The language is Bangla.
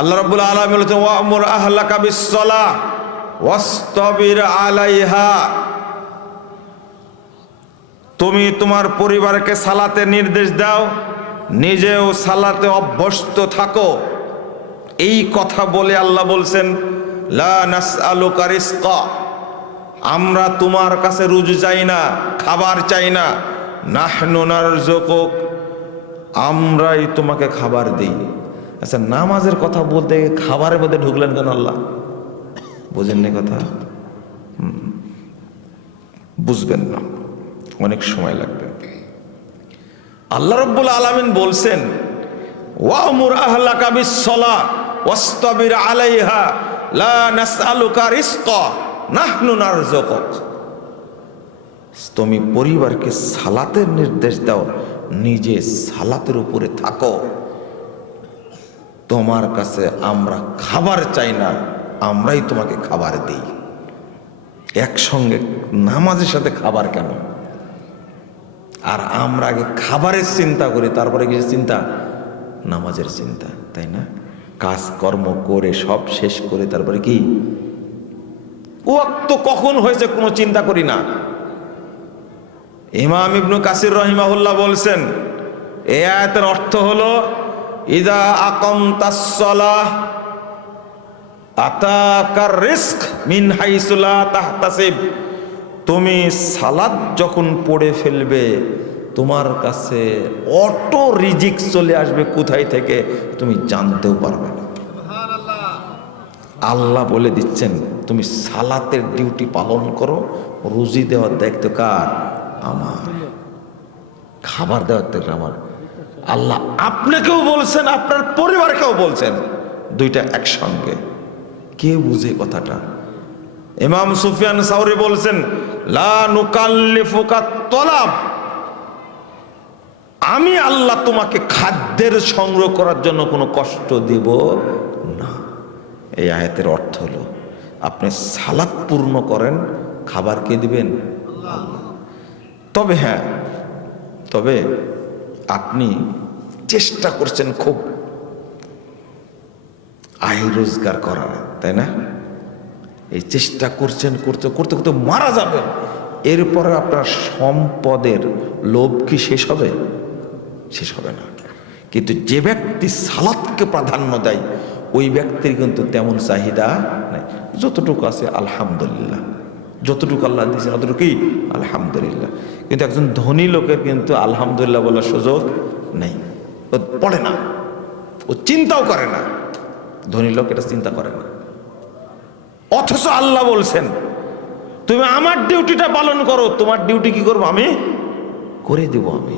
আল্লাহ রাব্বুল আলামিন বলেছেন ওয়া'মুর আহলাকা বিস-সালাহ ওয়াসতাবির আলাইহা, তুমি তোমার পরিবারকে সালাতে নির্দেশ দাও, নিজেও সালাতে অভ্যস্ত থাকো। এই কথা বলে আল্লাহ বলছেন লা নাসআলুকা রিজকা, আমরা তোমার কাছে রুজি চাই না, খাবার চাই না, নাহনু নারযুকুক, আমরাই তোমাকে খাবার দিই। আচ্ছা, নামাজের কথা বলতে খাবারের মধ্যে ঢুকলেন কেন আল্লাহ? বুঝেননি কথা? বুঝবেন না, অনেক সময় লাগবে। আল্লাহ রাব্বুল আলামিন বলছেন ওয়া'মুর আহলাকা বিস-সালাহ ওয়াসতাবির আলাইহা লা নাসআলুকা রিজকা নাহনু নারযুকুক, তুমি পরিবারকে সালাতের নির্দেশ দাও, নিজে সালাতের উপরে থাকো, তোমার কাছে আমরা খাবার চাই না, আমরাই তোমাকে খাবার দিই। একসঙ্গে নামাজের সাথে খাবার কেন? আর আমরা আগে খাবারের চিন্তা করি, তারপরে কিছু চিন্তা নামাজের চিন্তা, তাই না? কাজকর্ম করে সব শেষ করে তারপরে কি ওয়াক্ত কখন হয়েছে কোনো চিন্তা করি না। ইমাম ইবনে কাসির রাহিমাহুল্লাহ বলছেন এই আয়াতের অর্থ হলো ইযা আকামতাস সালাহ আতাকার রিজক মিন হাইসু লা তাহতাসিব, তুমি সালাত যখন পড়ে ফেলবে তোমার কাছে অটো রিজিক চলে আসবে, কোথায় থেকে তুমি জানতেও পারবে না। আল্লাহ বলে দিচ্ছেন তুমি সালাতের ডিউটি পালন করো, রুজি দেওয়ার দায়িত্ব কার? আমার। খাবার দেওয়ার দায়িত্ব আমার। আল্লাহ আপনাকেও বলছেন, আপনার পরিবারকেও বলছেন, দুইটা একসঙ্গে। কে বুঝে কথাটা? ইমাম সুফিয়ান সাউরি বলছেন লা নুকাল্লিফুকা তলাব, আমি আল্লাহ তোমাকে খাদ্যের সংগ্রহ করার জন্য কোনো কষ্ট দেব না। এই আয়াতের অর্থ হলো আপনি সালাত পূর্ণ করেন, খাবার কে দিবেন? আল্লাহ। তবে হ্যাঁ, তবে আপনি চেষ্টা করছেন খুব আয় রোজগার করার, তাই না? এই চেষ্টা করছেন, করতে করতে করতে মারা যাবেন, এরপরে আপনার সম্পদের লোভ কি শেষ হবে? শেষ হবে না। কিন্তু যে ব্যক্তি সালাতকে প্রাধান্য দেয় ওই ব্যক্তির কিন্তু তেমন চাহিদা নাই। যতটুকু আছে আলহামদুলিল্লাহ, যতটুকু আল্লাহ দিয়েছেন অতটুকুই আলহামদুলিল্লাহ। কিন্তু একজন ধনী লোকের কিন্তু আলহামদুলিল্লাহ বলার সুযোগ নেই, ও পড়ে না, ও চিন্তাও করে না। ধনী লোক এটা চিন্তা করে না। অথচ আল্লাহ বলছেন তুমি আমার ডিউটিটা পালন করো, তোমার ডিউটি কি করবো? আমি করে দেব। আমি